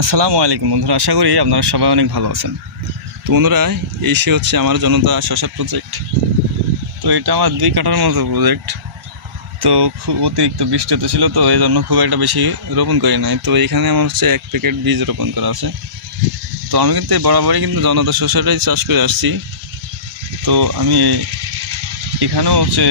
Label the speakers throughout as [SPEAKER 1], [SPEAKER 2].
[SPEAKER 1] আসসালামু আলাইকুম বন্ধুরা, আশা করি আপনারা সবাই অনেক ভালো আছেন। তো বন্ধুরা, এই সে হচ্ছে আমার জনতা শশার প্রজেক্ট তো এটা আমার দুই কাঠার মতো প্রজেক্ট তো খুব অতিরিক্ত বৃষ্টি হতে ছিল, তো এই জন্য খুব একটা বেশি রোপণ করি নাই। তো এখানে আমার হচ্ছে এক প্যাকেট বীজ রোপণ করা আছে। তো আমি কিন্তু বরাবরই কিন্তু জনতা শস্যটাই চাষ করে আসছি। তো আমি এখানেও হচ্ছে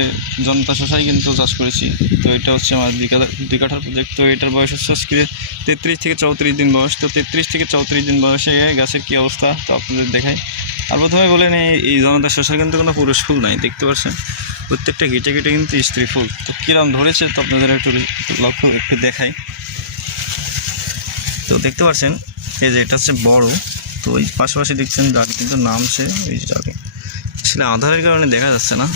[SPEAKER 1] জনতা শশাই কিন্তু চাষ করেছি। তো এটা হচ্ছে আমার দুই কাঠা দুই কাঠার প্রজেক্ট তো এটার বয়স হচ্ছে আজকে তেত্রিশ থেকে চৌত্রিশ দিন বয়স। তো তেত্রিশ থেকে চৌত্রিশ দিন বয়সে গাছের কী অবস্থা তো আপনাদের দেখাই। আর প্রথমে বলে নেই, এই জনতা শশার কিন্তু কোনো পুরুষ ফুল নাই, দেখতে পাচ্ছেন? প্রত্যেকটা গেটে গেটে কিন্তু স্ত্রী ফুল। তো কীরকম ধরেছে তো আপনাদের একটু লক্ষ্য, একটু দেখাই। তো দেখতে পাচ্ছেন, এই যে এটা হচ্ছে বড়। তো ওই পাশাপাশি দেখছেন ডাল কিন্তু নামছে এই যে আসলে আধারের কারণে দেখা যাচ্ছে না।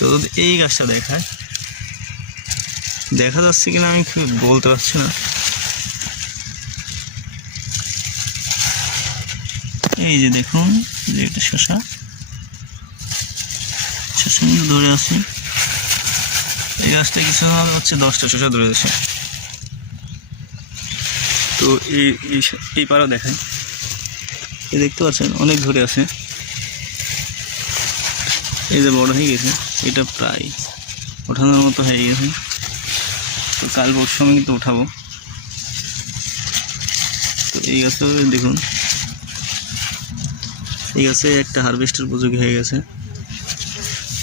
[SPEAKER 1] তো এই গাছটা দেখায়, দেখা যাচ্ছে কিনা আমি কি বলতে পারছি না। এই যে দেখুন, যে এটা শশা কিন্তু ধরে আছে। এই গাছটা কিছু হচ্ছে দশটা শশা ধরে আছে। তো এই এই শ- এই পাড়া দেখায়। দেখতে পাচ্ছেন, অনেক ধরে আছে। এই যে বড় হয়ে গেছে, এটা প্রায় ওঠানোর মতো হয়ে গেছে। তো কাল পরশু আমি কিন্তু উঠাবো তো এই গাছে দেখুন, এই গাছে একটা হারভেস্টার উপযোগী হয়ে গেছে।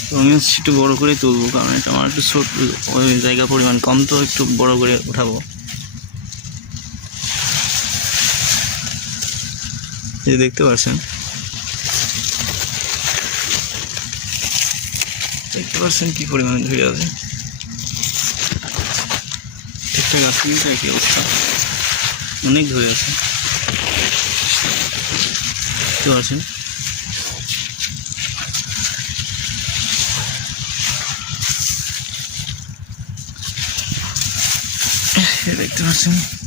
[SPEAKER 1] তো আমি একটু বড় করে তুলবো, কারণ এটা আমার একটু ছোট, ওই জায়গা পরিমাণ কম, তো একটু বড় করে উঠাবো এই দেখতে পাচ্ছেন দেখতে পাচ্ছেন কি পরিমাণে ধরে আছে। একটা গাছ কিন্তু একই অবস্থা। অনেক ধরে আছে। দেখতে পাচ্ছেন। দেখতে পাচ্ছেন।